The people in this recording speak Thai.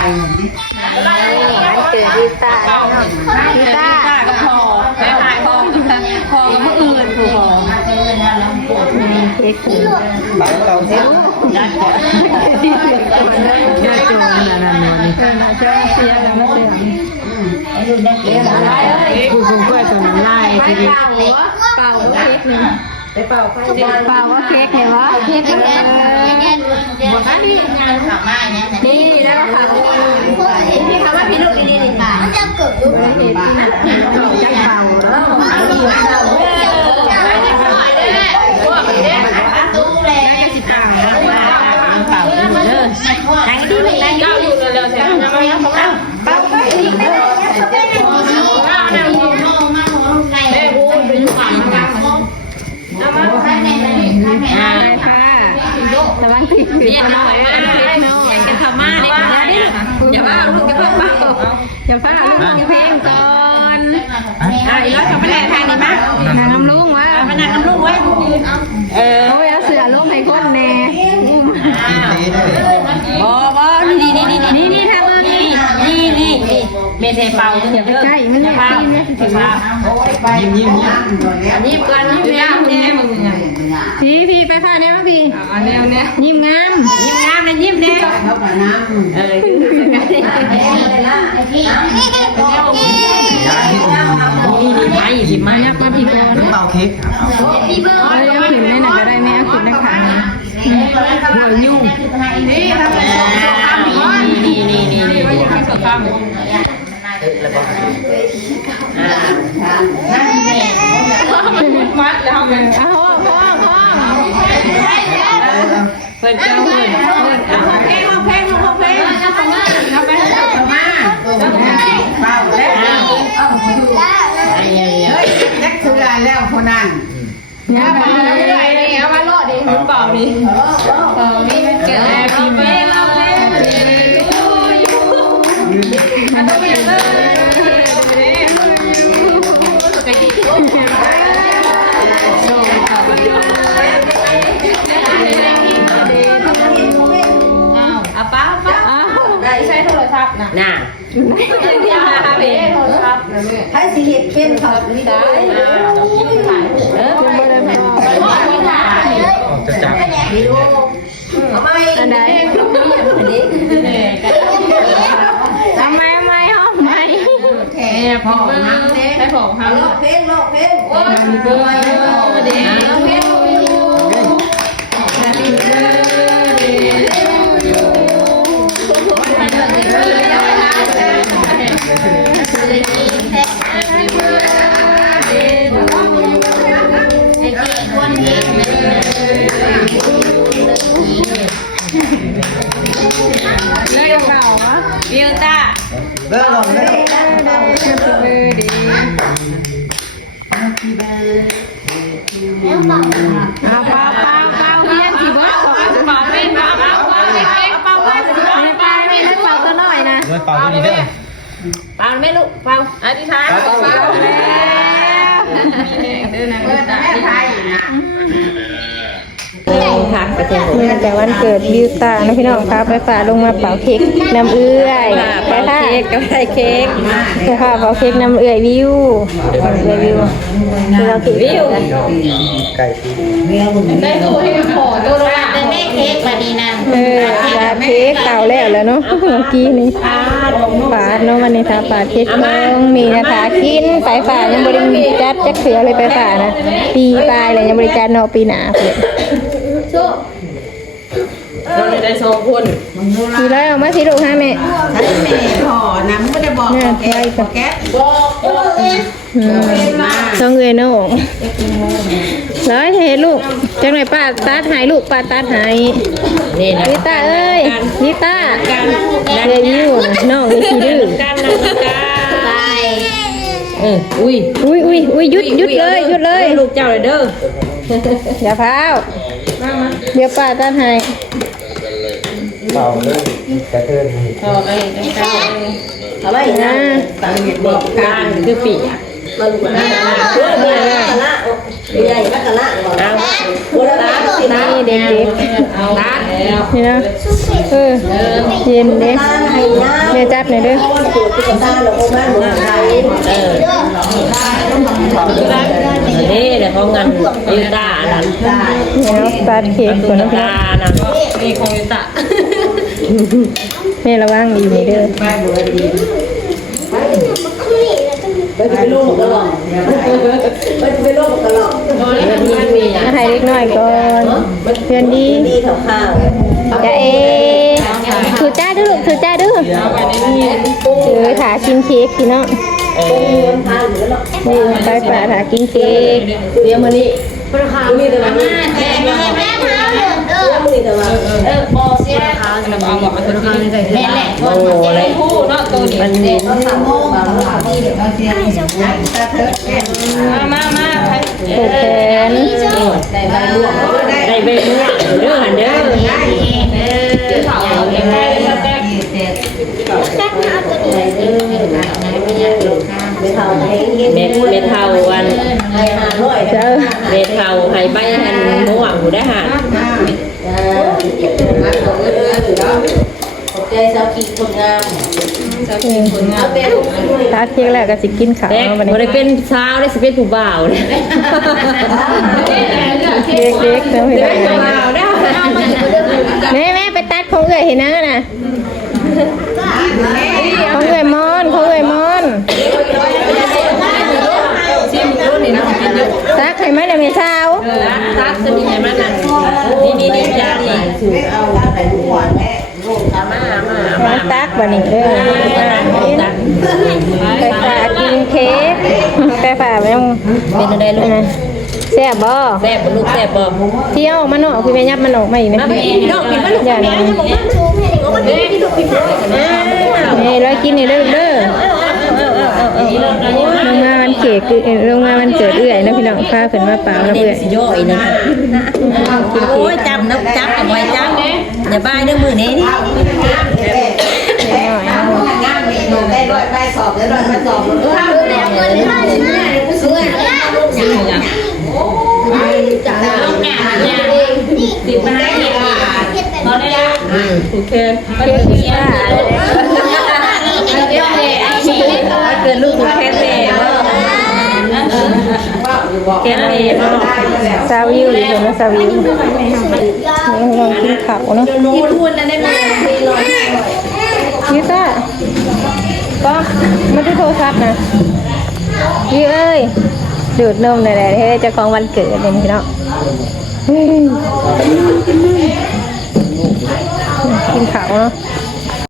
เกิดลิซ่าลิซ่าก็พอแม่หายพอกับผู้อื่นถูกเค้กถึง บางเราเท่น่าโจรนั่นนี่น่าจะเสียแล้วมาเสียผู้สูงวัยตัวน้ำลายทีเดียวเป่าเค้กนี่เป่าว่าเค้กไงวะเค้กหมดแล้วนี่นี่แล้วค่ะนี่คำว่าพี่ลูกดีๆค่ะมันจะเกิดรูปอะไรเห็นนะจะเป่าแล้วแต่บางทีคือจะน้อยจะทำมาเนี่ยอย่าว่าลูกจะเพิ่มเบาอย่าพลาดลูกจะเพลงก่อนอีแล้วทำไม่ได้ทางนี้มั้ยนางน้ำลุงวะมันนางน้ำลุงไว้เขาไปเอาเสือลุงให้คนแน่บ่นี่ทำนี่เมเทเป่าอย่าไปใกล้มันอย่าตีเนี่ยถึงว่ายิ้มก่อนยิ้มแล้วเนี่ยมึงพี่ไปผ่าเนี่ยมั้ยพี่ยิ้มงามนะยิ้มแน่ไปสิมายักมาพี่ก่อนเป่าเค้กเอาขึ้นได้หนักก็ได้แม่เอาขึ้นได้ขาหัวยุ่งนี่ทำเป็นสองข้ามนี่ว่าอย่างนี้สองข้ามมัดแล้วไงพ่อเปิดเจ้าเปิดเอาเพลงเอาไปมาเป่าแล้วแจ็คสุดาแล้วคนนั้นเนี่ยเป่าได้นี่เอามาโลดดิเป่าดินี่มันเกิดอะไรปีใหม่อันต้องไปเลยป้าได้ใช้โทรศัพท์นะน่ะโทรศัพท์ใช้สีเห็ดเข้มเขาไม่ได้คุณไม่ได้มาจะจับทำไมห้องไม่แค่พอน้ำเนี่ยให้ผมทำโลกเพลงโอ้ยเบื่อเด็กเริ่มลงเลยเป่าเพี้ยนสิบ่เป่าเป็นเป่าตัวน้อยนะเป่าดีด้วย เป่าไม่ลูกเป่าอธิษฐานเป่าแล้วเดินนะแม่ไทยนะแต่วันเกิดลิซ่านะพี่น้องครับไปฝ่าลงมาเป่าเค้กน้ำเอื้อยไปค่ะเค้กกับเค้กไปค่ะเป่าเค้กน้ำเอื้อยวิวเราถือวิวไก่ปีได้ดูให้ขอดูละเป็นแม่เค้กมาดีนะเค้กเป่าแล้วเนาะเมื่อกี้นี่ปาดเนาะวันนี้ทาปาดเค้กเพิ่งมีนะคะกินไปฝ่ายังบริมีจัดจักเสือเลยไปฝ่านะปีปลายเลยยังบริจาคนอกปีหนาเลยเราได้โชว์คุณทีไรเอามาทีลูกฮะแม่ขอน้ำก็จะบอกแก๊สต้องเงยน้องร้อยเฮ้ลูกจังไหนป้าตัดหายลูกป้าตัดหายลิต้าเอ้ยลิต้าเรียวิวน้องมีทีดื้ออุ้ยหยุดเลยลูกเจ้าเลยเด้ออย่าพาวเดี๋ยวป้าตัดหายเป่าเลยกระเทือนอะไรนะต่างเหตุบอกการคือปีอ่ะมาดูกันนะใหญ่มากละบอก นี่เด็กๆนี่นะเย็นเด้แม่จับหน่อยเด้อ นี่เดี๋ยวเขาเงินยูตานั่น นี่เนาะตัดเค้กก่อนนะพี่ ตา น้อง นั่นนี่คงยูตา แม่ระวังดีนี่เด้อ ไปลูกตลอดไปลูกตลอด มาถ่ายเล็กน้อยก่อนเพื่อนดีจะเอถือจ้าดื้อถือจ้าดื้อถือถากินเค้กพี่น้องนี่ไปป่าถากินเค้ก เดี๋ยวมานี่มีแต่มาพอเสียขาจะเอาหมอกมาตัวนี้แม่แหละโอ้อะไรคู่เนาะตัวนี้มันเด่นมาผูกแขน ได้ใบลวกเด้อหันเด้อเม็ดเทาวัน เจ้า เม็ดเทาให้ใบหันม่วงหูได้หันใจสาวกินคนงามตาเค้กแล้วก็สิกินข้าว แต่ วัน บ่ได้ นี้ เป็นสาวได้สิเป็นผู้บ่าวเลย เด็กๆเนาะพี่น้องแม่ไปตัดของเอื่อยเห็นนะน่ะของเอื่อยมอนของเอื่อยมอนตักให้มันได้ไหมสาว ตักจะมีให้มันนั่นนี่จานนี่มา ตักวันนี้เด้อไปฝากกินเค้กไปฝากไปยัง เป็นอะไรลูก แซ่บบ่ แซ่บลูกแซ่บบ่ เที่ยวมันออกพี่แม่ยับมันออกมาอีกนะอย่านะนี่แล้วกินนี่เด้อเด้อลงมาวันเค้กลงมาวันเกิดเอื่อยนะพี่น้องพาเพิ่นมาเปล่าแล้วเอื่อย สิย่อยนะโอ้ยจับนับจับเอาไว้จับอย่าบ้ายเด้อมือนี้นี่โอเค เค้กพิซซ่า เกิดลูกถูกแค่แม่แค่แม่ ซาวิวอยู่เห็นนะซาวิวลองกินข้าวเนาะพิซซ่าก็มาที่โทรศัพท์นะพี่เอ้ยดูดนมหน่อยๆให้เจ้าของวันเกิดเลยพี่น้องกินข้าวเนาะ